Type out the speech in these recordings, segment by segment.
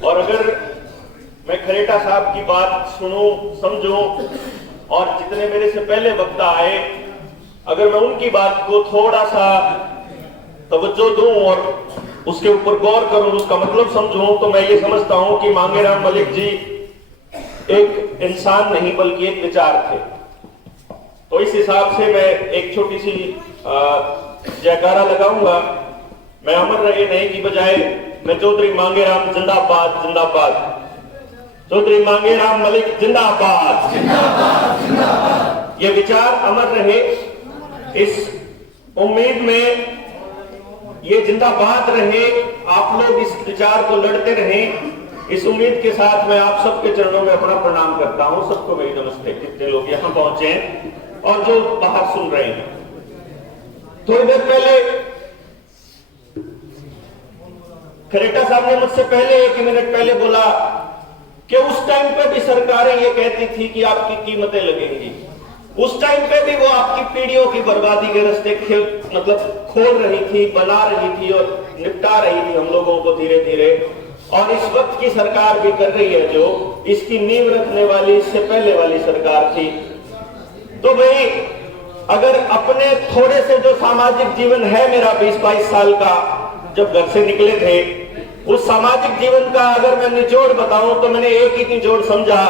और अगर मैं खरेटा साहब की बात सुनूं, समझूं, और जितने मेरे से पहले वक्ता आए, अगर मैं उनकी बात को थोड़ा सा तवज्जो दूं और उसके ऊपर गौर करूं, उसका मतलब समझूं, तो मैं ये समझता हूं कि मांगेराम मलिक जी एक इंसान नहीं बल्कि एक विचार थे। तो इस हिसाब से मैं एक छोटी सी जयकारा लगाऊंगा। मैं अमर रहे नहीं की बजाय मैं चौधरी मांगेराम जिंदाबाद जिंदाबाद, चौधरी मांगेराम मलिक जिंदाबाद जिंदाबाद जिंदाबाद, ये विचार अमर रहे। इस उम्मीद में ये जिंदाबाद रहे, आप लोग इस विचार को लड़ते रहें, इस उम्मीद के साथ मैं आप सबके चरणों में अपना प्रणाम करता हूं। सबको मेरी नमस्ते, जितने लोग यहां पहुंचे हैं और जो बाहर सुन रहे हैं। थोड़ी देर पहले खरेटा साहब ने मुझसे पहले 1 मिनट पहले बोला कि उस टाइम पे भी सरकारें ये कहती थी कि आपकी कीमतें लगेंगी। उस टाइम पे भी वो आपकी पीढ़ियों की बर्बादी के रास्ते खोल रही थी, बना रही थी और निपटा रही थी हम लोगों को धीरे धीरे। और इस वक्त की सरकार भी कर रही है जो इसकी नींव रखने वाली इससे पहले वाली सरकार थी। तो भाई अगर अपने थोड़े से जो सामाजिक जीवन है मेरा 20-22 साल का, जब घर से निकले थे, उस सामाजिक जीवन का अगर मैं निचोड़ बताऊं तो मैंने एक ही निचोड़ समझा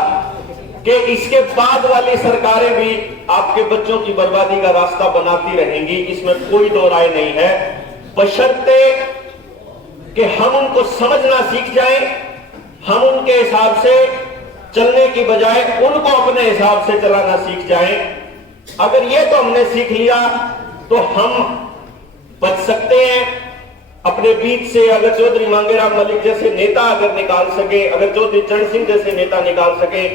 कि इसके बाद वाली सरकारें भी आपके बच्चों की बर्बादी का रास्ता बनाती रहेंगी, इसमें कोई दो राय नहीं है, बशर्ते कि हम उनको समझना सीख जाएं, हम उनके हिसाब से चलने की बजाय उनको अपने हिसाब से चलाना सीख जाएं। अगर ये तो हमने सीख लिया तो हम बच सकते हैं अपने बीच से। अगर चौधरी मांगेराम मलिक जैसे नेता अगर निकाल सके, अगर चौधरी चरण सिंह जैसे नेता निकाल सके,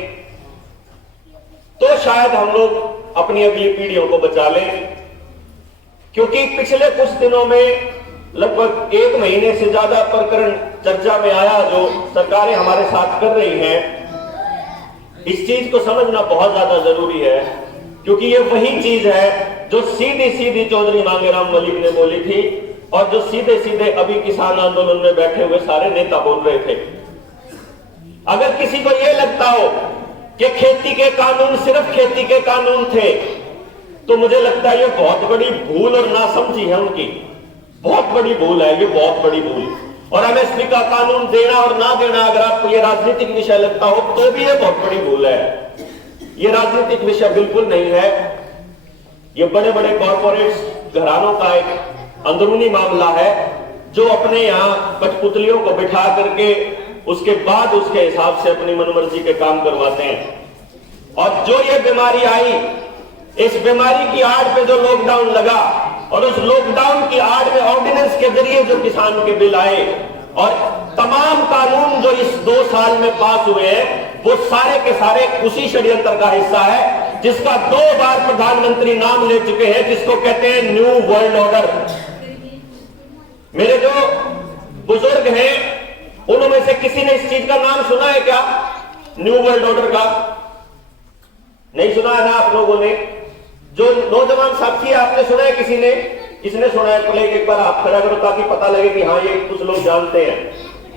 तो शायद हम लोग अपनी अगली पीढ़ियों को बचा लें। क्योंकि पिछले कुछ दिनों में लगभग 1 महीने से ज्यादा प्रकरण चर्चा में आया जो सरकारें हमारे साथ कर रही हैं। इस चीज को समझना बहुत ज्यादा जरूरी है, क्योंकि ये वही चीज है जो सीधी सीधी चौधरी मांगेराम मलिक ने बोली थी और जो सीधे सीधे अभी किसान आंदोलन में बैठे हुए सारे नेता बोल रहे थे। अगर किसी को यह लगता हो कि खेती के कानून सिर्फ खेती के कानून थे, तो मुझे लगता है ये बहुत बड़ी भूल और नासमझी है उनकी, बहुत बड़ी भूल है ये, बहुत बड़ी भूल। और एमएसपी का कानून देना और ना देना अगर आपको ये राजनीतिक विषय लगता हो तो भी ये बहुत बड़ी भूल है। ये राजनीतिक विषय बिल्कुल नहीं है, ये बड़े बड़े कॉर्पोरेट्स घरानों का एक अंदरूनी मामला है जो अपने यहाँ कठपुतलियों को बिठा करके उसके बाद उसके हिसाब से अपनी मनमर्जी के काम करवाते हैं। और जो ये बीमारी आई, इस बीमारी की आड़ पे जो लॉकडाउन लगा और उस लॉकडाउन की आड़ में ऑर्डिनेंस के जरिए जो किसान के बिल आए और तमाम कानून जो इस 2 साल में पास हुए हैं, वो सारे के सारे उसी षड्यंत्र का हिस्सा है जिसका 2 बार प्रधानमंत्री नाम ले चुके हैं, जिसको कहते हैं न्यू वर्ल्ड ऑर्डर। मेरे जो बुजुर्ग हैं उनमें से किसी ने इस चीज का नाम सुना है क्या? न्यू वर्ल्ड ऑर्डर का नहीं सुना है ना आप लोगों ने? जो नौजवान साथी आपने सुना है? किसी ने? किसने सुना है? प्लीज एक बार आप खड़ा करो ताकि पता लगे कि हाँ ये कुछ लोग जानते हैं।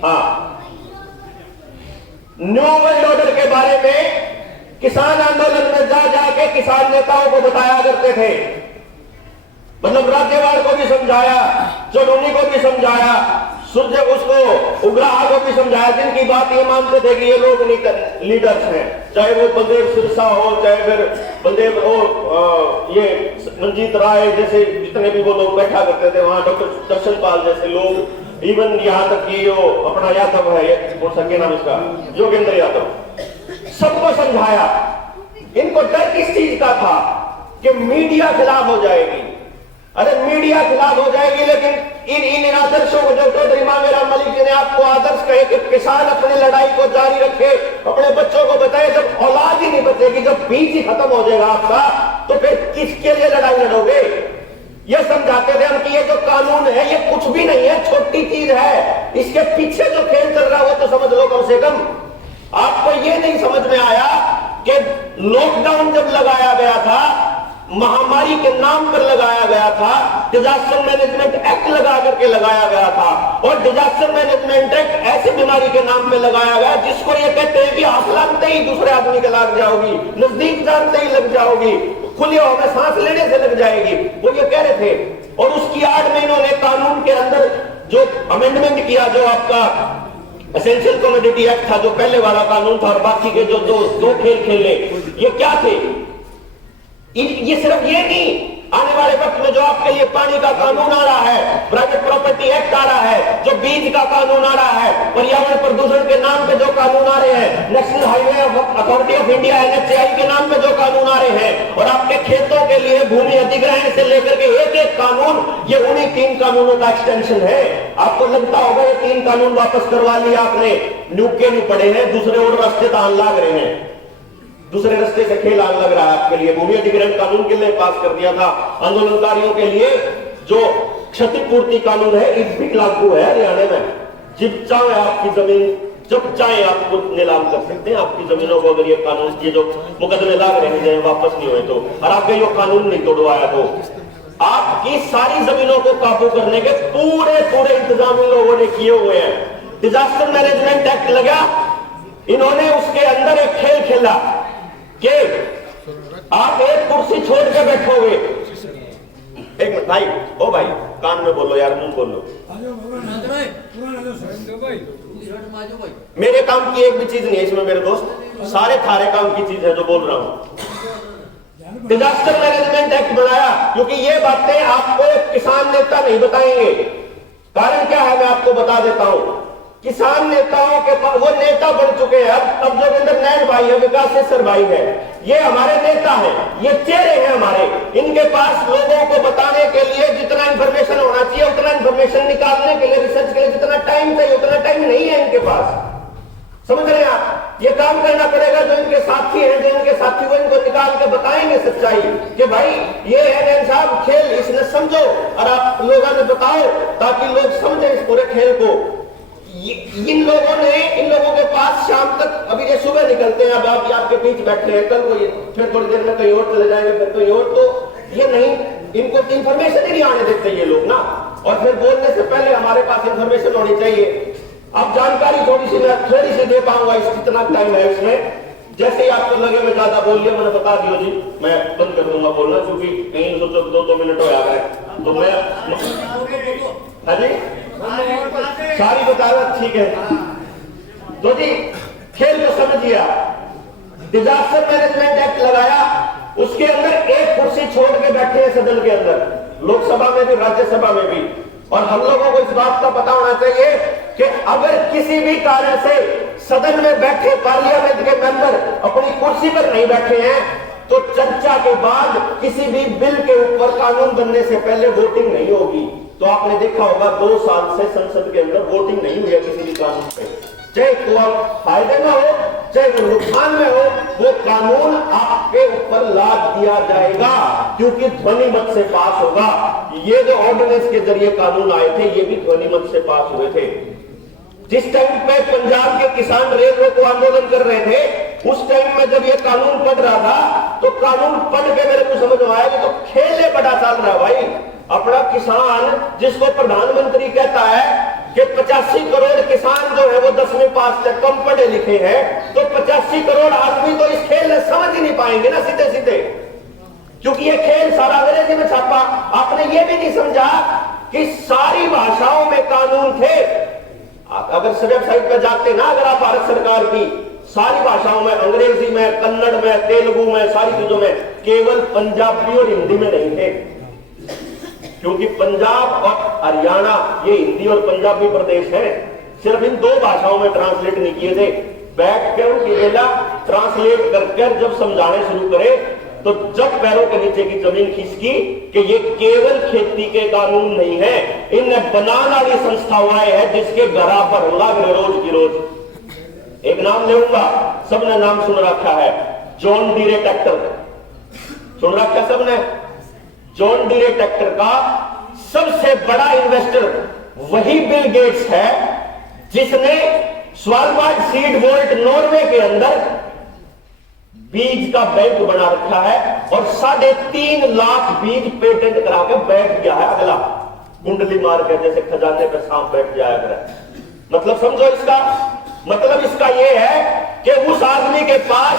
हाँ, न्यू वर्ल्ड ऑर्डर के बारे में किसान आंदोलन में जा जाके किसान नेताओं को बताया करते थे। मतलब राज्यवार को भी समझाया, चौधरी को भी समझाया, सूर्य उसको उग्राह को भी समझाया, जिनकी बात ये मानते थे कि ये लोग लीडर्स हैं, चाहे वो बलदेव सिरसा हो, चाहे फिर बलदेव हो, ये मंजीत राय जैसे जितने भी वो लोग बैठा करते थे वहां, डॉक्टर दर्शन पाल जैसे लोग, इवन यहाँ तक कि वो अपना यादव है, कौन सा नाम इसका, योगेंद्र यादव, सबको समझाया। इनको डर किस चीज का था? कि मीडिया खिलाफ हो जाएगी। अरे मीडिया खिलाफ हो जाएगी, लेकिन इन आदर्शों को जो चौधरी मांगेराम मलिक जी ने आपको आदर्श कहे कि किसान अपनी लड़ाई को जारी रखे, अपने बच्चों को बताए, जब औलाद ही नहीं बचेगी, जब बीज ही खत्म हो जाएगा आपका, तो फिर किसके लिए लड़ाई लड़ोगे? ये समझाते थे हम कि ये जो कानून है ये कुछ भी नहीं है, छोटी चीज है, इसके पीछे जो खेल चल रहा है वो तो समझ लो कम से कम। आपको ये नहीं समझ में आया कि लॉकडाउन जब लगाया गया था, महामारी के नाम पर लगाया गया था, डिजास्टर मैनेजमेंट एक्ट लगा करके लगाया गया था। और डिजास्टर मैनेजमेंट एक्ट ऐसी बीमारी के नाम पे लगाया गया जिसको ये कहते हैं कि हाथ लगते ही दूसरे आदमी के लग जाओगी, नजदीक जानते ही लग जाओगी, खुली हवा में सांस लेने से लग जाएगी, वो ये कह रहे थे। और उसकी आड़ में इन्होंने कानून के अंदर जो अमेंडमेंट किया, जो आपका एसेंशियल कमोडिटी एक्ट था, जो पहले वाला कानून था, और बाकी के जो दो खेल खेले, ये क्या थे? ये सिर्फ ये नहीं, आने वाले वक्त में जो आपके लिए पानी का कानून आ रहा है, प्राइवेट प्रॉपर्टी एक्ट आ रहा है, जो बीज का कानून आ रहा है, पर्यावरण प्रदूषण के नाम पे जो कानून आ रहे हैं, national highway authority of India NHAI के नाम पे जो कानून आ रहे हैं, और आपके खेतों के लिए भूमि अधिग्रहण से लेकर के एक एक कानून, ये उन्हीं 3 कानूनों का एक्सटेंशन है। आपको लगता होगा ये 3 कानून वापस करवा लिया आपने, न्यूक के नहीं पड़े हैं, दूसरे और रास्ते तान लाग रहे हैं, दूसरे रास्ते से खेल आने लग रहा है आपके लिए। भूमि अधिग्रहण कानून के लिए पास कर दिया था, आंदोलनकारियों के लिए जो क्षतिपूर्ति कानून है इस भी लागू है हरियाणा में। जब चाहे आपकी जमीन, जब चाहे आपको नीलाम कर सकते हैं आपकी जमीनों को, अगर ये कानून, ये जो मुकदमे लाग रहे हैं वापस नहीं हुए तो, और आपके यो कानून नहीं तोड़वाया तो आपकी सारी जमीनों को काबू करने के पूरे इंतजाम इन लोगों ने किए हुए हैं। डिजास्टर मैनेजमेंट एक्ट लगा, इन्होंने उसके अंदर एक खेल खेला कि आप एक कुर्सी छोड़ के बैठोगे। एक मिनट भाई, ओ भाई कान में बोलो यार, मुंह बोलो। मेरे काम की एक भी चीज नहीं है इसमें मेरे दोस्त, सारे थारे काम की चीज है जो बोल रहा हूं। डिजास्टर मैनेजमेंट एक्ट बनाया क्योंकि ये बातें आपको किसान नेता नहीं बताएंगे। कारण क्या है मैं आपको बता देता हूं। किसान नेताओं के पास, वो नेता बन चुके हैं अब जोगिंदर नैन भाई है, विकासेश्वर भाई है, ये हमारे नेता हैं, ये चेहरे हैं हमारे। इनके पास लोगों को बताने के लिए जितना इंफॉर्मेशन होना चाहिए, उतना इंफॉर्मेशन निकालने के लिए, रिसर्च के लिए जितना टाइम चाहिए, उतना टाइम नहीं है इनके पास। समझ रहे हैं आप? ये काम करना पड़ेगा। जो इनके साथी हैं, जो इनके साथी वो इनको निकाल के बताएंगे सच्चाई कि भाई ये है नैन साहब खेल, इसने समझो और आप लोगों ने बताओ, ताकि लोग समझे इस पूरे खेल को। इन लोगों के पास शाम तक, अभी ये सुबह निकलते हैं, अब आप आपके बीच बैठे हैं, कल को ये फिर थोड़ी देर में कहीं और चले जाएंगे, फिर कहीं और, तो ये नहीं, इनको इंफॉर्मेशन ही नहीं आने देते ये लोग ना। और फिर बोलने से पहले हमारे पास इंफॉर्मेशन होनी चाहिए। अब जानकारी थोड़ी सी दे पाऊंगा, इतना टाइम है इसमें। जैसे ही आपको लगे मैं ज्यादा बोल लिया, मैंने बता दिया जी, मैं बंद कर दूंगा बोलना, क्योंकि कहीं सोचो 2 मिनट हो गए तो मैं, हाँ जी सारी बता रहा, ठीक है। तो जी खेल को समझिए। डिजास्टर मैनेजमेंट एक्ट लगाया, उसके अंदर एक कुर्सी छोड़ के बैठे हैं सदन के अंदर, लोकसभा में भी राज्यसभा में भी। और हम लोगों को इस बात का पता होना चाहिए कि अगर किसी भी कारण से सदन में बैठे पार्लियामेंट के मेंबर अपनी कुर्सी पर नहीं बैठे हैं, तो चर्चा के बाद किसी भी बिल के ऊपर कानून बनने से पहले वोटिंग नहीं होगी। तो आपने देखा होगा 2 साल से संसद के अंदर वोटिंग नहीं हुई है किसी भी कानून पे, चाहे तो आप फायदे में हो चाहे वो नुकसान में हो, वो कानून आपके ऊपर लाद दिया जाएगा, क्योंकि ध्वनि मत से पास होगा। ये जो ऑर्डिनेंस के जरिए कानून आए थे, ये भी ध्वनि मत से पास हुए थे। जिस टाइम पे पंजाब के किसान रेल रोको आंदोलन कर रहे थे, उस टाइम में जब ये कानून पढ़ रहा था, तो कानून पढ़ के मेरे को समझ में आया कि तो खेल बड़ा चल रहा है भाई। अपना किसान, जिसको प्रधानमंत्री कहता है कि 85 करोड़ किसान जो है वो 10वीं पास तक कम पढ़े लिखे हैं, तो 85 करोड़ आदमी तो इस खेल में समझ ही नहीं पाएंगे ना सीधे सीधे, क्योंकि ये खेल सारा अंग्रेजी में छापा। आपने ये भी नहीं समझा कि सारी भाषाओं में कानून थे। अगर वेबसाइट पे जाते ना, अगर आप भारत सरकार की सारी भाषाओं में, अंग्रेजी में, कन्नड़ में, तेलुगु में, सारी चीजों में, केवल पंजाबी और हिंदी में नहीं थे, क्योंकि पंजाब और हरियाणा ये हिंदी और पंजाबी प्रदेश है। सिर्फ इन 2 भाषाओं में ट्रांसलेट नहीं किए थे। बैठ कर केवला ट्रांसलेट कर जब समझाने शुरू करे, तो जब पैरों के नीचे की जमीन खिसकी कि ये केवल खेती के कानून नहीं है, इन्हें बनाने वाली संस्थाएं है जिसके घरा पर हमला करे रोज की रोज। एक नाम लेऊंगा, सबने नाम सुन रखा है, जॉन डीरे ट्रैक्टर। सुन रखा सबने? जॉन डीरे ट्रैक्टर का सबसे बड़ा इन्वेस्टर वही बिल गेट्स है, जिसने स्वालबार्ड सीड वोल्ट नॉर्वे के अंदर बीज का बैंक बना रखा है और 3.5 लाख बीज पेटेंट करा के बैठ गया है अगला, कुंडली मार के जैसे खजाने पे सांप बैठ जाया करे। मतलब समझो इसका मतलब इसका यह है कि उस आदमी के पास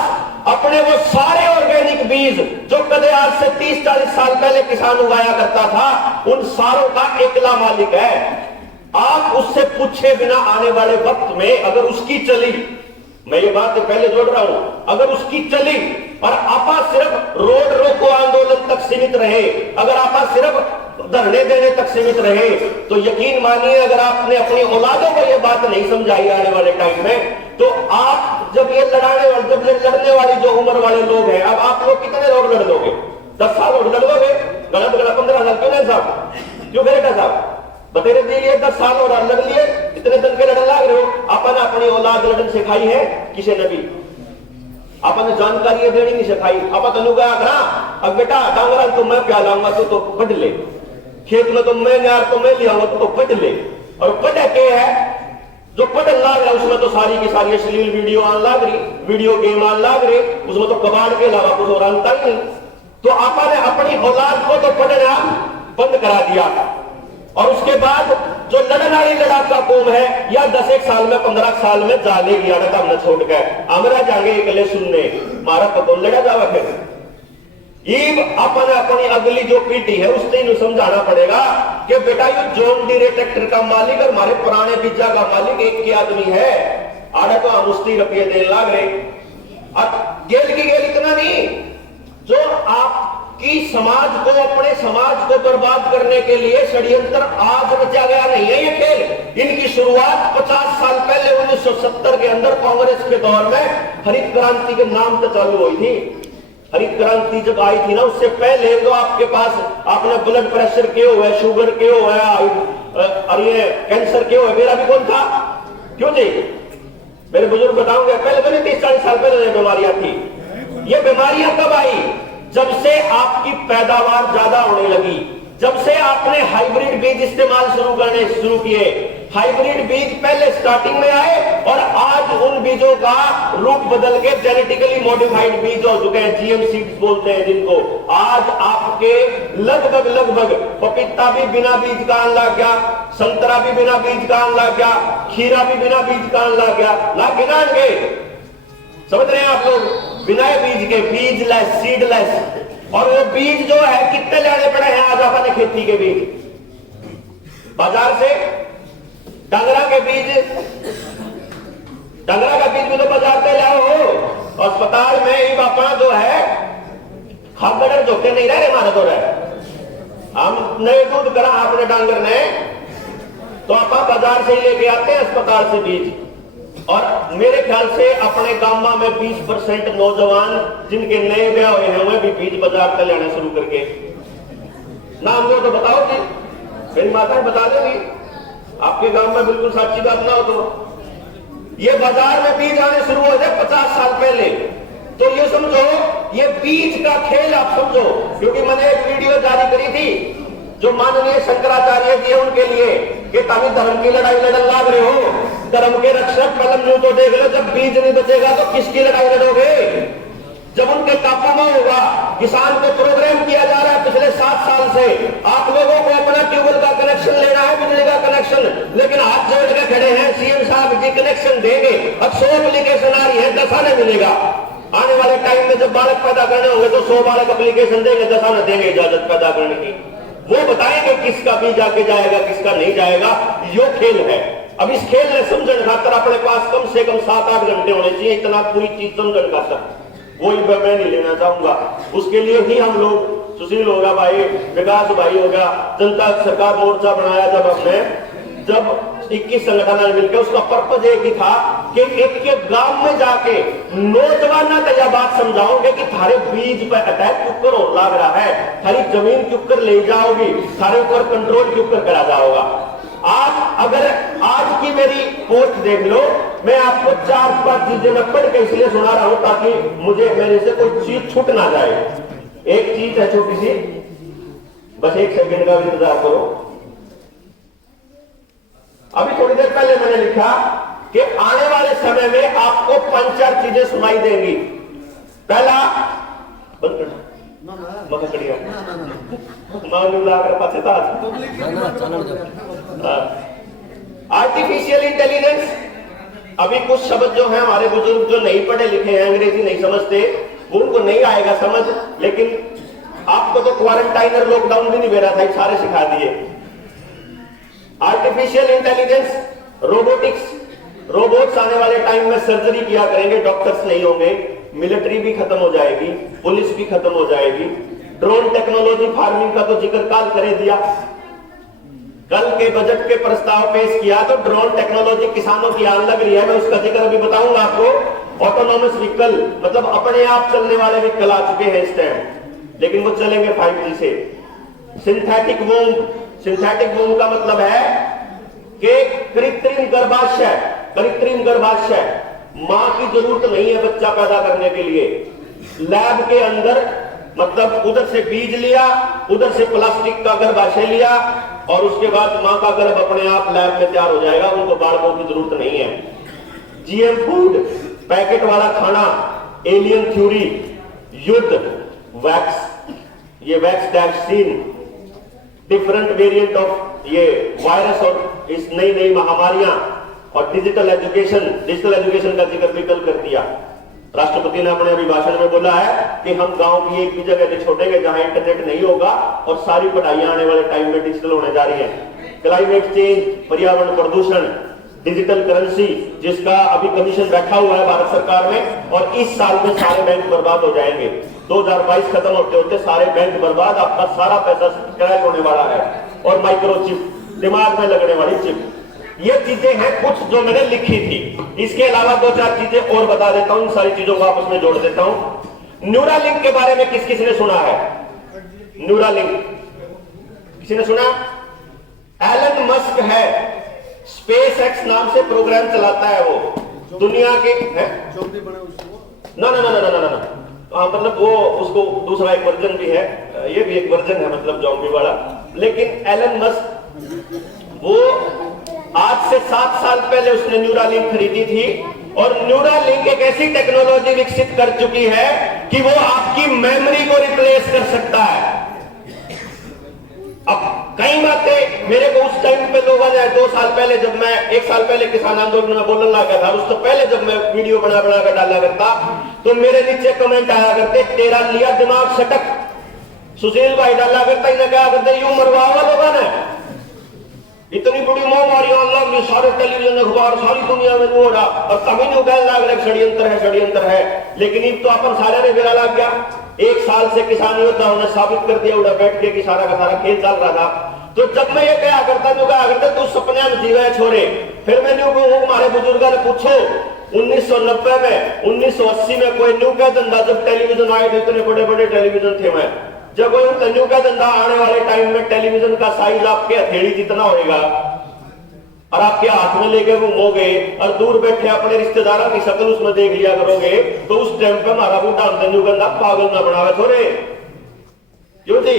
अपने वो सारे ऑर्गेनिक बीज जो कदे आज से 30-40 साल पहले किसान उगाया करता था, उन सारों का एकला मालिक है। आप उससे पूछे बिना आने वाले वक्त में अगर उसकी चली, मैं ये बात पहले जोड़ रहा हूं, अगर उसकी चली और आपा सिर्फ रोड रोको आंदोलन तक सीमित रहे, अगर आपा सिर्फ धरने देने तक सीमित रहे, तो यकीन मानिए अगर आपने अपनी औलादों को यह बात नहीं समझाई आने वाले टाइम में, तो आप जब ये लड़ने वाली जो उम्र वाले लोग हैं, अब आप लोग कितने और लड़ लोगे? 10 साल और लड़ लोगे? गलत 15 साल क्यों नहीं साहब? क्यों बेटा साहब बतेरे दिए 10 साल और लड़ लिए, इतने दिन के लड़न लाग रहे हो? आपने अपनी औलाद लड़न सिखाई है किसी ने भी? आपने जानकारी देनी नहीं सिखाई। आप तनुगा अब बेटा डांगरा तो मैं क्या लाऊंगा, तो पढ़ ले, खेत में तो मैं यार तो मैं ले आऊंगा, तो पढ़ ले। और पढ़ के है जो पढ़न लाग रहा है उसमें तो सारी की सारी अश्लील वीडियो आन लाग रही, वीडियो गेम आन लाग रही, उसमें तो कबाड़ के अलावा कुछ और आनता ही नहीं। तो आपने अपनी औलाद को तो पढ़ना बंद करा दिया और उसके बाद जो लड़नाई लड़ाका कौम है या 10 साल में 15 साल में जालेगी आना हमने छोड़ के हमरा जाएंगे एकले सुनने, मारा पकड़ लड़ा जावा फिर अपन अपनी अगली जो पीढ़ी है उससे समझाना पड़ेगा कि बेटा ये जॉन डीरे ट्रैक्टर का मालिक और हमारे पुराने पिज्जा का मालिक एक ही आदमी है। आड़ा तो हम उसकी रुपये देने लाग रहे। अब गेल की गेल इतना नहीं, जो आपकी समाज को अपने समाज को बर्बाद करने के लिए षड्यंत्र आज रचा गया नहीं है ये खेल। इनकी शुरुआत 50 साल पहले 1970 के अंदर कांग्रेस के दौर में हरित क्रांति के नाम से चालू हुई थी। हरित क्रांति जब आई थी ना, उससे पहले तो आपके पास आपने ब्लड प्रेशर के हुए, शुगर के हुए और ये कैंसर के हुए, मेरा भी कौन था? क्यों जी मेरे बुजुर्ग बताऊंगे, पहले मैंने 30-40 साल पहले बीमारियां थी। ये बीमारियां कब आई? जब से आपकी पैदावार ज्यादा होने लगी, जब से आपने हाइब्रिड बीज इस्तेमाल शुरू किए। हाइब्रिड बीज पहले स्टार्टिंग में आए और आज उन बीजों का रूप बदल के जेनेटिकली मॉडिफाइड बीज हो चुके हैं, जीएम सीड्स बोलते हैं जिनको। आज आपके लगभग पपीता भी बिना बीज का आने लग गया, संतरा भी बिना बीज का आने लग गया, खीरा भी बिना बीज का आने लग गया। लाग के समझ रहे हैं आप लोग? बिना बीज के, बीजलेस, सीडलेस। और वो बीज जो है कितने लाने पड़े हैं आज अपने खेती के बीज बाजार से? डंगरा का बीज भी तो बाजार से लाओ हो। अस्पताल में ये बापा जो है खागड़ जोके नहीं रहे हमारे तो रहे। हम नए दूध करा आपने डांगर ने, तो आप बाजार से ही लेके आते हैं अस्पताल से बीज। और मेरे ख्याल से अपने गांव में 20% नौजवान जिनके नए ब्याह हुए हैं वे भी बीज बाजार से लेना शुरू करके। नाम लो तो बताओ जी, मेरी माता बता देगी आपके गांव में बिल्कुल सच्ची बात ना हो तो। ये बाजार में बीज आने शुरू हो जाए 50 साल पहले, तो ये समझो ये बीज का खेल आप समझो। क्योंकि मैंने एक वीडियो जारी करी थी जो माननीय शंकराचार्य जी है उनके लिए कि ताकि धर्म की लड़ाई लड़न लाग रहे हो, धर्म के रक्षक कलम यूं तो देख लो, जब बीज नहीं बचेगा तो किसकी लड़ाई लड़ोगे? जब उनके काबू में होगा। किसान को प्रोग्राम किया जा रहा है पिछले 7 साल से, आप लोगों को अपना ट्यूबवेल का कनेक्शन लेना है, बिजली का कनेक्शन, लेकिन हाथ जोड़ के खड़े हैं सीएम साहब जी कनेक्शन देंगे। अब 100 एप्लीकेशन आ रही है, 10 आने मिलेगा। आने वाले टाइम में जब बालक पैदा करने होंगे तो 100 बालक एप्लीकेशन देंगे, 10 आने देंगे इजाजत पैदा करने की। वो बताएंगे किसका बीज आके जाएगा किसका नहीं जाएगा। यो खेल है। अब इस खेल में समझने खातर अपने पास कम से कम 7-8 घंटे होने चाहिए, इतना पूरी चीज समझने खातर। वही मैं नहीं लेना चाहूंगा। उसके लिए ही हम लोग, सुशील होगा भाई, विकास भाई होगा, जनता सरकार मोर्चा बनाया जब हमने, जब 21 संगठन मिलकर, उसका पर्पज एक ही था कि एक गांव में जाके नौजवान तैयार बात समझाओगे कि थारे बीज पर अटैक क्यों करो लाग रहा है, थारी जमीन क्यों कर ले जाओगी, थारे ऊपर कंट्रोल क्यों कर करा जाओगा। आप अगर आज की मेरी पोस्ट देख लो, मैं आपको 4-5 चीजें मैं पढ़ के इसलिए सुना रहा हूं ताकि मुझे मेरे से कोई चीज छूट ना जाए। एक चीज है छोटी सी, बस 1 सेकंड का इंतजार करो। अभी थोड़ी देर पहले मैंने लिखा कि आने वाले समय में आपको 5-4 चीजें सुनाई देंगी। पहला बंद करना मकड़िया मानू लाकर पासे था आर्टिफिशियल इंटेलिजेंस। अभी कुछ शब्द जो हैं हमारे बुजुर्ग जो नहीं पढ़े लिखे हैं, अंग्रेजी नहीं समझते, उनको नहीं आएगा समझ, लेकिन आपको तो क्वारंटाइन और लॉकडाउन भी नहीं दे रहा था, सारे सिखा दिए। आर्टिफिशियल इंटेलिजेंस, रोबोटिक्स, रोबोट्स आने वाले टाइम में सर्जरी किया करेंगे, डॉक्टर्स नहीं होंगे, मिलिट्री भी खत्म हो जाएगी, पुलिस भी खत्म हो जाएगी। ड्रोन टेक्नोलॉजी, फार्मिंग का तो जिक्र काल कर दिया, कल के बजट के प्रस्ताव पेश किया तो ड्रोन टेक्नोलॉजी किसानों की आन लग रही है, मैं उसका जिक्र अभी बताऊंगा आपको। ऑटोनोमस व्हीकल मतलब अपने आप चलने वाले व्हीकल आ चुके हैं इस टाइम, लेकिन वो चलेंगे 5G से। सिंथेटिक वूम्ब, सिंथेटिक वूम्ब का मतलब है कि कृत्रिम गर्भाशय, कृत्रिम गर्भाशय, मां की जरूरत नहीं है बच्चा पैदा करने के लिए, लैब के अंदर मतलब उधर से बीज लिया, उधर से प्लास्टिक का गर्भाशय लिया और उसके बाद मां का गर्भ अपने आप लैब में तैयार हो जाएगा, उनको बालकों की जरूरत नहीं है। जीएम फूड, पैकेट वाला खाना, एलियन थ्योरी, युद्ध, वैक्स, ये vax vaccine, different variant of ये वायरस और इस नई नई महामारियां, और डिजिटल एजुकेशन, डिजिटल एजुकेशन का जिक्र भी कल कर दिया। राष्ट्रपति ने अपने अभिभाषण में बोला है कि हम गांव की एक भी जगह नहीं छोड़ेंगे जहां इंटरनेट नहीं होगा और सारी पढ़ाइयां आने वाले टाइम में डिजिटल होने जा रही है। क्लाइमेट चेंज, पर्यावरण प्रदूषण, डिजिटल करेंसी जिसका अभी कमीशन बैठा हुआ है भारत सरकार में, और इस साल में सारे बैंक बर्बाद हो जाएंगे। 2022 खत्म होते होते सारे बैंक बर्बाद, आपका सारा पैसा क्रैश होने वाला है। और माइक्रोचिप, दिमाग में लगने वाली चिप, ये चीजें हैं कुछ जो मैंने लिखी थी। इसके अलावा 2-4 चीजें और बता देता हूं, इन सारी चीजों को आपस में जोड़ देता हूं। न्यूरालिंक के बारे में किस किसी ने सुना है? न्यूरालिंक किसी ने सुना? एलन मस्क है, स्पेस एक्स नाम से प्रोग्राम चलाता है, वो दुनिया के है ना ना ना ना ना ना हाँ, मतलब वो उसको दूसरा एक वर्जन भी है, ये भी एक वर्जन है मतलब जॉम्बी वाला। लेकिन एलन मस्क वो आज से 7 साल पहले उसने न्यूरालिंक खरीदी थी, और न्यूरालिंक एक ऐसी टेक्नोलॉजी विकसित कर चुकी है कि वो आपकी मेमोरी को रिप्लेस कर सकता है। अब कई बातें मेरे को उस टाइम पे लोगों ने 2 साल पहले, जब मैं 1 साल पहले किसान आंदोलन में बोलने लगा था, उससे पहले जब मैं वीडियो बना कर डाला करता तो मेरे नीचे कमेंट आया करते, तेरा लिया दिमाग सटक, सुशील भाई डाला करता, इन्हें क्या करते, यूं मरवा लोगों ने, इतनी बड़ी महामारी ऑनलाइन, सारे टेलीविजन अखबार सारी दुनिया में हो रहा, और कभी नहीं कहने लग रहा षड्यंत्र है, षड्यंत्र है। लेकिन अब तो अपन सारे ने बेरा लग गया। 1 साल से किसान योद्धाओं ने साबित कर दिया उड़ा बैठ के कि सारा का सारा खेल चल रहा था। तो जब मैं ये क्या करता तू सपने में जीवे छोड़े, फिर मैं न्यू हमारे बुजुर्गों ने पूछो 1990 में 1980 में कोई न्यू का धंधा, जब टेलीविजन आए थे, इतने बड़े बड़े टेलीविजन थे, मैं जब कोई तन्यू का धंधा आने वाले टाइम में टेलीविजन का साइज आपके हथेली जितना होएगा और आपके हाथ में लेके घूमोगे और दूर बैठे अपने रिश्तेदारों की शक्ल उसमें देख लिया करोगे, तो उस टाइम पे हमारा बूढ़ा तन्यू का पागल ना बनावे थोड़े। क्यों जी?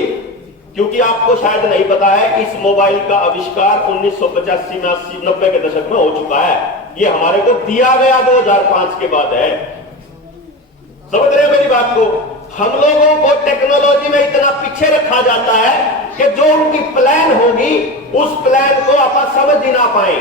क्योंकि आपको शायद नहीं पता है इस मोबाइल का आविष्कार 1985 में 80-90 के दशक में हो चुका है। ये हमारे को दिया गया 2005 के बाद है। समझ रहे हैं मेरी बात को? हम लोगों को टेक्नोलॉजी में इतना पीछे रखा जाता है कि जो उनकी प्लान होगी उस प्लान को आप समझ ही ना पाए।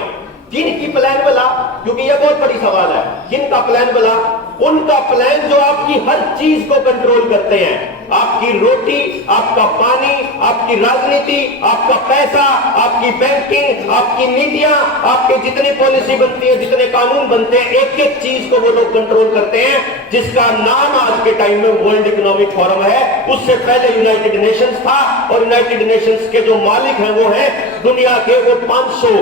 जिनकी प्लान बना, क्योंकि यह बहुत बड़ी सवाल है, जिनका प्लान बना, उनका प्लान जो आपकी हर चीज को कंट्रोल करते हैं, आपकी रोटी, आपका पानी, आपकी राजनीति, आपका पैसा, आपकी बैंकिंग, आपकी नीतियां, आपके जितनी पॉलिसी बनती है, जितने कानून बनते हैं, एक एक चीज को वो लोग कंट्रोल करते हैं, जिसका नाम आज के टाइम में वर्ल्ड इकोनॉमिक फोरम है। उससे पहले यूनाइटेड नेशंस था, और यूनाइटेड नेशंस के जो मालिक हैं वो हैं दुनिया के वो 500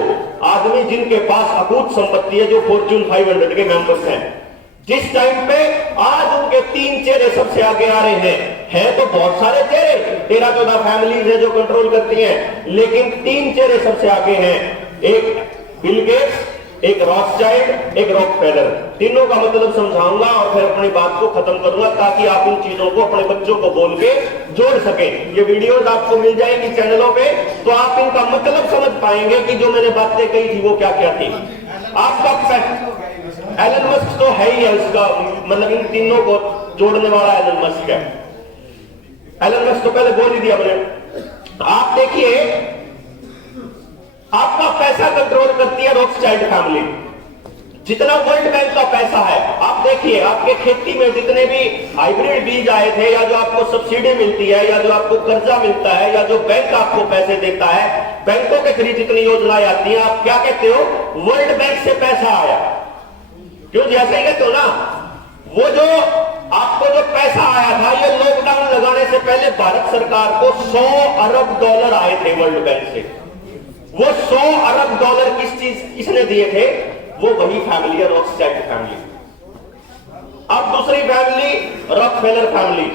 आदमी जिनके पास अकूत संपत्ति है, जो फॉर्च्यून 500 के मेंबर्स हैं। जिस टाइम पे आज उनके 3 चेहरे सबसे आगे आ रहे हैं तो बहुत सारे चेहरे, 13-14 फैमिलीज है जो कंट्रोल करती हैं, लेकिन 3 चेहरे सबसे आगे हैं, एक बिल गेट्स, एक रॉथस्चाइल्ड, एक रॉकफेलर। तीनों का मतलब समझाऊंगा और फिर अपनी बात को खत्म करूंगा, ताकि आप इन चीजों को अपने बच्चों को बोल के जोड़ सकें। ये वीडियोस आपको मिल जाएंगी चैनलों पे, तो आप इनका मतलब समझ पाएंगे कि जो मैंने बातें कही थी वो क्या क्या थी। आपका एलन मस्क तो है ही है, उसका मतलब इन तीनों को जोड़ने वाला एलन मस्क है। एलन मस्क तो पहले बोल ही दिया मैंने। आप देखिए, आपका पैसा कंट्रोल करती है रॉथस्चाइल्ड फैमिली। जितना वर्ल्ड बैंक का पैसा है, आप देखिए आपके खेती में जितने भी हाइब्रिड बीज आए थे, या जो आपको सब्सिडी मिलती है, या जो आपको कर्जा मिलता है, या जो बैंक आपको पैसे देता है, बैंकों के थ्रू जितनी योजनाएं आती हैं, आप क्या कहते हो? वर्ल्ड बैंक से पैसा आया। क्यों जी? ऐसा ही कहते हो ना। वो जो आपको जो पैसा आया था, ये लॉकडाउन लगाने से पहले भारत सरकार को $100 अरब आए थे वर्ल्ड बैंक से। वो $100 अरब किसने दिए थे? वो वही फैमिली है, रॉथस्चाइल्ड फैमिली। अब दूसरी फैमिली, रॉकफेलर फैमिली।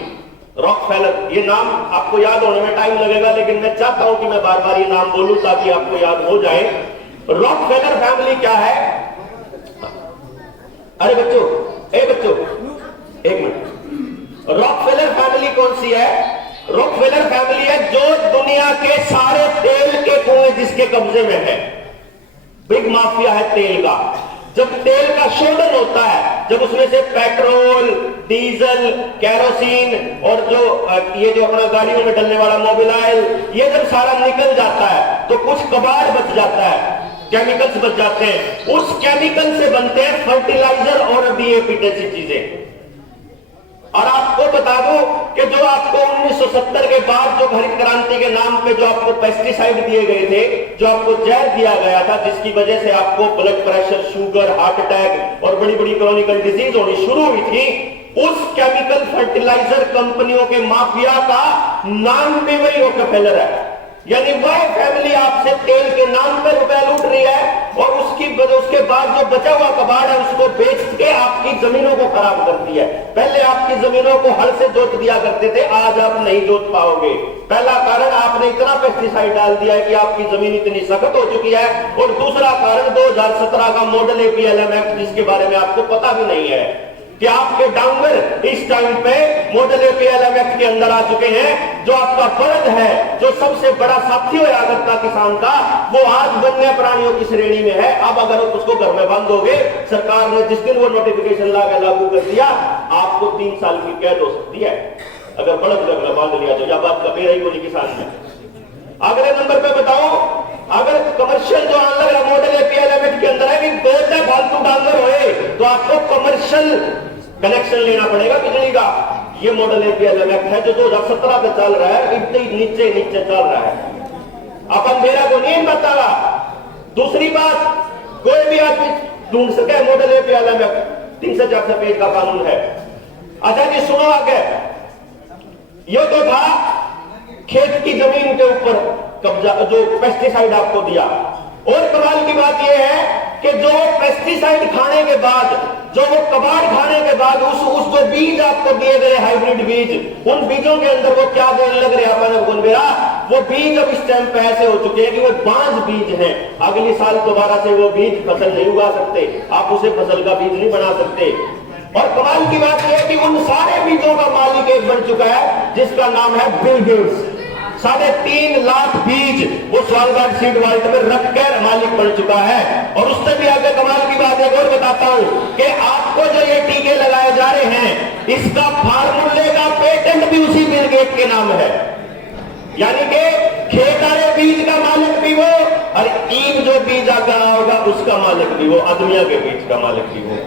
रॉकफेलर, ये नाम आपको याद होने में टाइम लगेगा, लेकिन मैं चाहता हूं कि मैं बार बार ये नाम बोलूं ताकि आपको याद हो जाए। रॉकफेलर फैमिली क्या है? अरे बच्चों, एक मिनट। रॉकफेलर फैमिली कौन सी है? रॉकफेलर फैमिली है जो दुनिया के सारे तेल के कुएं जिसके कब्जे में है। बिग माफिया है तेल का। जब तेल का शोधन होता है, जब उसमें से पेट्रोल, डीजल, केरोसिन और ये जो अपना गाड़ियों में डलने वाला मोबिल ऑयल, ये जब सारा निकल जाता है तो कुछ कबाड़ बच जाता है, केमिकल्स बच जाते हैं। उस केमिकल से बनते हैं फर्टिलाइजर और डीएपी जैसी चीजें। और आपको बता दूं कि जो आपको 1970 के बाद जो हरित क्रांति के नाम पे जो आपको पेस्टिसाइड दिए गए थे, जो आपको जहर दिया गया था, जिसकी वजह से आपको blood pressure, sugar, heart attack और बड़ी बड़ी क्रॉनिकल डिजीज होनी शुरू हुई थी, उस केमिकल फर्टिलाइजर कंपनियों के माफिया का नाम भी वही रॉकफेलर है। यानी वह फैमिली आपसे तेल के नाम पर रुपया लूट रही है और उसके बाद जो बचा हुआ कबाड़ है उसको बेच के आपकी जमीनों को खराब करती है। पहले आपकी जमीनों को हल से जोत दिया करते थे, आज आप नहीं जोत पाओगे। पहला कारण, आपने इतना पेस्टिसाइड डाल दिया है कि आपकी जमीन इतनी सख्त हो चुकी है। और दूसरा कारण 2017 का मॉडल एपीएलएम एक्ट, जिसके बारे में आपको पता भी नहीं है कि आपके डांगर इस टाइम पे मॉडल एपीएलएम एक्ट के अंदर आ चुके हैं। जो आपका बर्द है, जो सबसे बड़ा साथी होया करता किसान का, वो आज वन्य प्राणियों की श्रेणी में है। अब अगर उसको घर में बंद हो गए, सरकार ने जिस दिन वो नोटिफिकेशन लागू कर दिया, आपको 3 साल की कैद हो सकती है अगर बर्द घर में बांध लिया तो। या बात का पेड़ ही कोई किसान है। अगले नंबर पे बताओ, अगर कमर्शियल जो आने लगा मॉडल एपीएलएम एक्ट के अंदर है कि 2 फालतू डांगर होए तो आपको कमर्शियल कनेक्शन लेना पड़ेगा बिजली का। ये मॉडल एपीएलएम एक्ट है जो 2017 पे चल रहा है, इतने नीचे चल रहा है। अब अंधेरा को नहीं बतावा। दूसरी बात, कोई भी आदमी ढूंढ सके मॉडल एपीएलएम एक्ट, 300-400 पेज का कानून है। अच्छा जी सुनो आगे। ये तो था खेत की जमीन के ऊपर कब्जा, जो पेस्टिसाइड आपको दिया। और कमाल की बात यह है कि जो पेस्टिसाइड खाने के बाद, जो वो कबाड़ खाने के बाद, उस जो बीज आपको दिए गए हाइब्रिड बीज, उन बीजों के अंदर वो क्या देने लग रहे हैं? वो बीज अब इस टाइम पे ऐसे हो चुके हैं कि वो बांझ बीज हैं। अगले साल दोबारा से वो बीज फसल नहीं उगा सकते, आप उसे फसल का बीज नहीं बना सकते। और कमाल की बात यह है कि उन सारे बीजों का मालिक एक बन चुका है जिसका नाम है बिल गेट्स। 3.5 लाख बीज वो स्वालबार्ड सीड वाल्ट में रखकर मालिक बन चुका है। और उससे भी आगे कमाल की बात एक और बताता हूं कि आपको जो ये टीके लगाए जा रहे हैं, इसका फार्मूले का पेटेंट भी उसी बिल गेट के नाम है। यानी कि खेत वाले बीज का मालिक भी वो, और ईद जो बीज आगा होगा उसका मालिक भी वो, आदमिया के बीज का मालिक भी वो।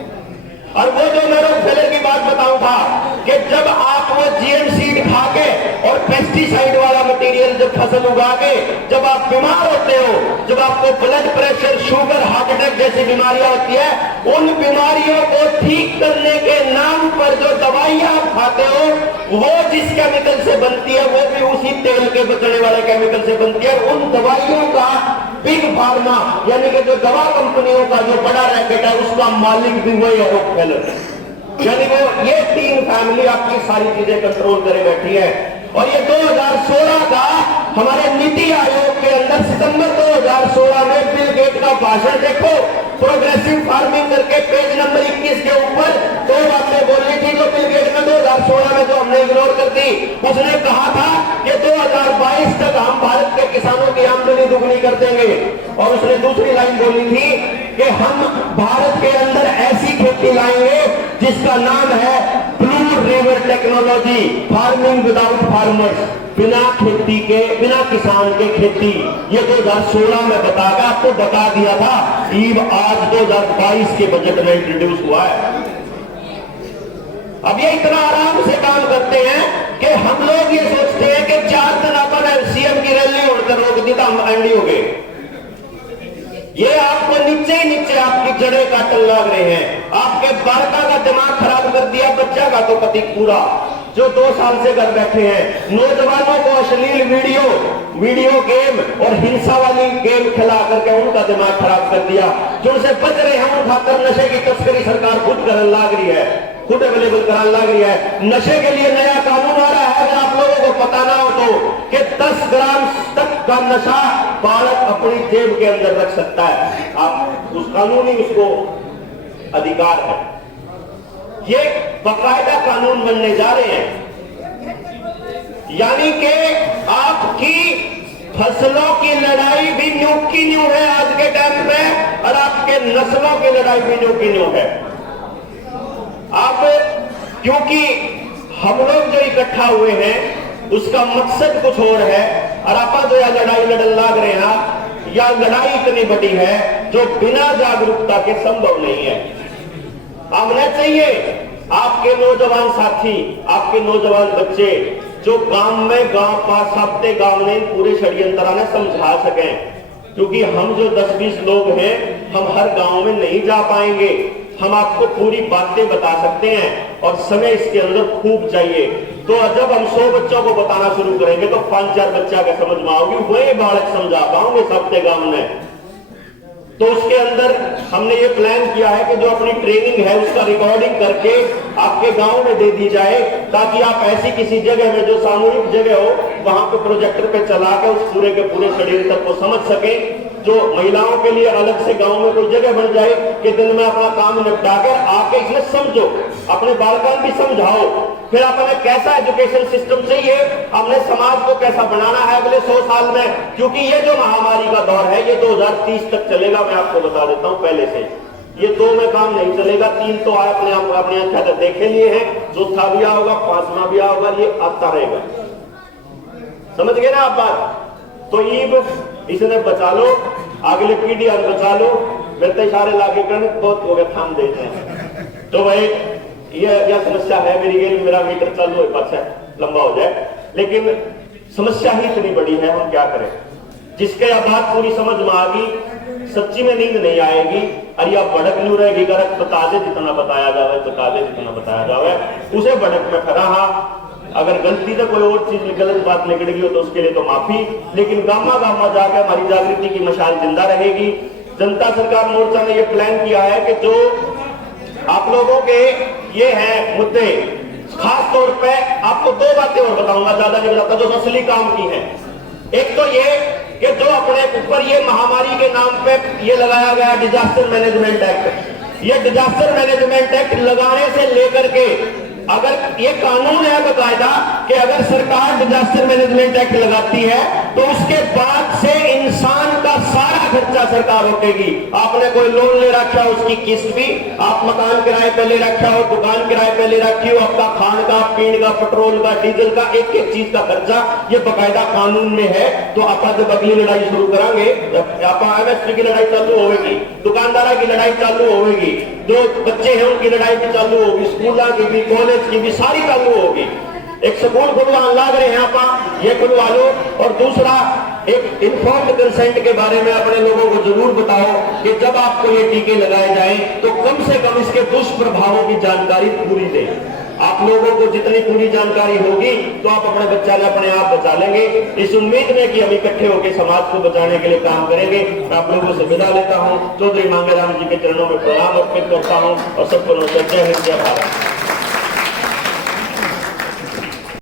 और वो जो मैं रॉकफेलर की बात बताऊं था कि जब आप वो जीएम सीड खा के और पेस्टिसाइड वाला मटेरियल जब फसल उगा के जब आप बीमार होते हो, जब आपको blood pressure, sugar, heart attack जैसी बीमारियां होती है, उन बीमारियों को ठीक करने के नाम पर जो दवाइयां आप खाते हो, वो जिस केमिकल से बनती है वो भी उसी तेल के बचने वाले केमिकल से बनती है। उन दवाइयों का बिग फार्मा यानी कि जो दवा कंपनियों का जो बड़ा रैकेट है, उसका मालिक भी वही है रॉकफेलर। यानी वो ये 3 फैमिली आपकी सारी चीजें कंट्रोल करे बैठी है। और ये 2016 का हमारे नीति आयोग के अंदर सितंबर 2016 में बिल गेट का भाषण देखो, प्रोग्रेसिव फार्मिंग करके पेज नंबर 21 के ऊपर 2 बातें बोलनी थी जो बिल गेट में 2016 में जो हमने इग्नोर कर दी। उसने कहा था कि 2022 तक हम भारत के किसानों की आमदनी दुगनी कर देंगे। और उसने दूसरी लाइन बोली थी कि हम भारत के अंदर ऐसी खेती लाएंगे जिसका नाम है blue river technology, farming without farmers, बिना खेती के, बिना किसान के खेती, ये 2016 में बताया, आपको बता दिया था। ईब आज 2022 के बजट में इंट्रोड्यूस हुआ है। अब ये इतना आराम से काम करते हैं कि हम लोग ये सोचते हैं कि 4 दिन अपन सीएम की रैली उड़कर रोक दी तो हम एंडी हो गए। ये आपको नीचे ही नीचे आपकी जड़ें काटने लग रहे हैं, आपके बालका का दिमाग खराब कर दिया, बच्चा का तो पति पूरा, जो 2 साल से घर बैठे हैं। नौजवानों को अश्लील वीडियो गेम और हिंसा वाली गेम खिला करके उनका दिमाग खराब कर दिया। जो उनसे बच रहे हैं उन खातर नशे की तस्करी सरकार खुद करने लग रही है, खुद अवेलेबल कराने लग रही है। नशे के लिए नया कानून आ रहा है, अगर आप लोगों को पता ना हो तो, कि 10 ग्राम तक का नशा बालक अपनी जेब के अंदर रख सकता है। आप उस कानूनी उसको अधिकार है। ये बाकायदा कानून बनने जा रहे हैं, यानी कि आपकी फसलों की लड़ाई भी न्यू की न्यू है आज के टाइम में, और आपके नस्लों की लड़ाई भी न्यू की न्यू है। आप क्योंकि हम लोग जो इकट्ठा हुए हैं उसका मकसद कुछ और है, और आप जो यह लड़ाई लड़न लाग रहे हैं, या लड़ाई इतनी बड़ी है जो बिना जागरूकता के संभव नहीं है। हमने चाहिए आपके नौजवान साथी, आपके नौजवान बच्चे जो गांव में, गांव पास सापते गांव में पूरे षड्यंत्र ने समझा सकें, क्योंकि हम जो 10-20 लोग हैं हम हर गांव में नहीं जा पाएंगे। हम आपको पूरी बातें बता सकते हैं और समय इसके अंदर खूब चाहिए। तो जब हम 100 बच्चों को बताना शुरू करेंगे तो 5-4 बच्चा का समझ में आओगी, वही बालक समझा पाओगे सबके गांव में। तो उसके अंदर हमने ये प्लान किया है कि जो अपनी ट्रेनिंग है उसका रिकॉर्डिंग करके आपके गांव में दे दी जाए, ताकि आप ऐसी किसी जगह में जो सामूहिक जगह हो वहां पे प्रोजेक्टर पे चला के उस पूरे के पूरे षड्यंत्र को समझ सके। जो महिलाओं के लिए अलग से गांव में कोई जगह बन जाए कि दिन में अपना काम निपटा कर आके इसमें समझो, अपने बालकों भी समझाओ। फिर आपने कैसा एजुकेशन सिस्टम चाहिए, हमने समाज को कैसा बनाना है अगले 100 साल में, क्योंकि ये जो महामारी का दौर है ये 2030 तक चलेगा। मैं आपको बता देता हूं पहले से, ये 2 में काम नहीं चलेगा, 3 तो आपने अपने आंखें देखे लिए हैं, 4था भी होगा, 5वां भी होगा, ये आता रहेगा। समझ गए ना आप बात? तो ईब इसने बचा लो, अगले पीढ़ी बचा लो। मेरे तो इशारे लागे करने बहुत हो गए, थाम देते हैं। तो भाई यह समस्या है मेरी, मेरा मीटर चालू हो पास है, लंबा हो जाए, लेकिन समस्या ही इतनी बड़ी है, हम क्या करें। जिसके यह बात पूरी समझ में आ गई, सच्ची में नींद नहीं आएगी, और यह भड़क नहीं रहेगी। गलत बता दे जितना बताया जाए, बता दे जितना बताया जाए, उसे भड़क में खड़ा। अगर गलती से कोई और चीज गलत बात निकलेगी तो उसके लिए तो माफी, लेकिन गामा गामा जाकर हमारी जागृति की मशाल जिंदा रहेगी। जनता सरकार मोर्चा ने यह प्लान किया है कि जो आप लोगों के ये हैं मुद्दे, खास तौर पे आपको 2 बातें और बताऊंगा, ज्यादा नहीं बताता, जो असली काम की है। एक तो ये कि जो अपने ऊपर ये महामारी के नाम पे ये लगाया गया डिजास्टर मैनेजमेंट एक्ट, ये डिजास्टर मैनेजमेंट एक्ट लगाने से लेकर के, अगर ये कानून है बकायदा कि अगर सरकार डिजास्टर मैनेजमेंट एक्ट लगाती है तो उसके बाद से इंसान का सारा खर्चा सरकार उठेगी। आपने कोई लोन ले रखा हो उसकी किस्त भी, आप मकान किराए पे ले रखा हो, दुकान किराए पे ले रखी हो, आपका खान का, पीने का, पेट्रोल का, डीजल का, एक एक चीज का खर्चा ये बकायदा कानून में है। तो आप जब अगली लड़ाई शुरू करांगे, आप एमएसपी की लड़ाई चालू होगी, दुकानदारा की लड़ाई चालू होगी, जो बच्चे हैं उनकी लड़ाई भी चालू होगी, स्कूल की भी, कॉलेज की भी, सारी चालू होगी। एक स्कूल खुलवाने लग रहे हैं आप, ये खुलवा लो। और दूसरा, एक इन्फॉर्म्ड कंसेंट के बारे में अपने लोगों को जरूर बताओ कि जब आपको ये टीके लगाए जाएं तो कम से कम इसके दुष्प्रभावों की जानकारी पूरी दें। आप लोगों को जितनी पूरी जानकारी होगी तो आप अपने बच्चा ने अपने आप बचा लेंगे। इस उम्मीद में कि हम इकट्ठे होकर समाज को बचाने के लिए काम करेंगे। मैं आप लोगों से विदा लेता हूँ, चौधरी मांगेराम जी के चरणों में प्रणाम अर्पित करता हूँ और सबको नमस्ते। जय हिंद, जय भारत।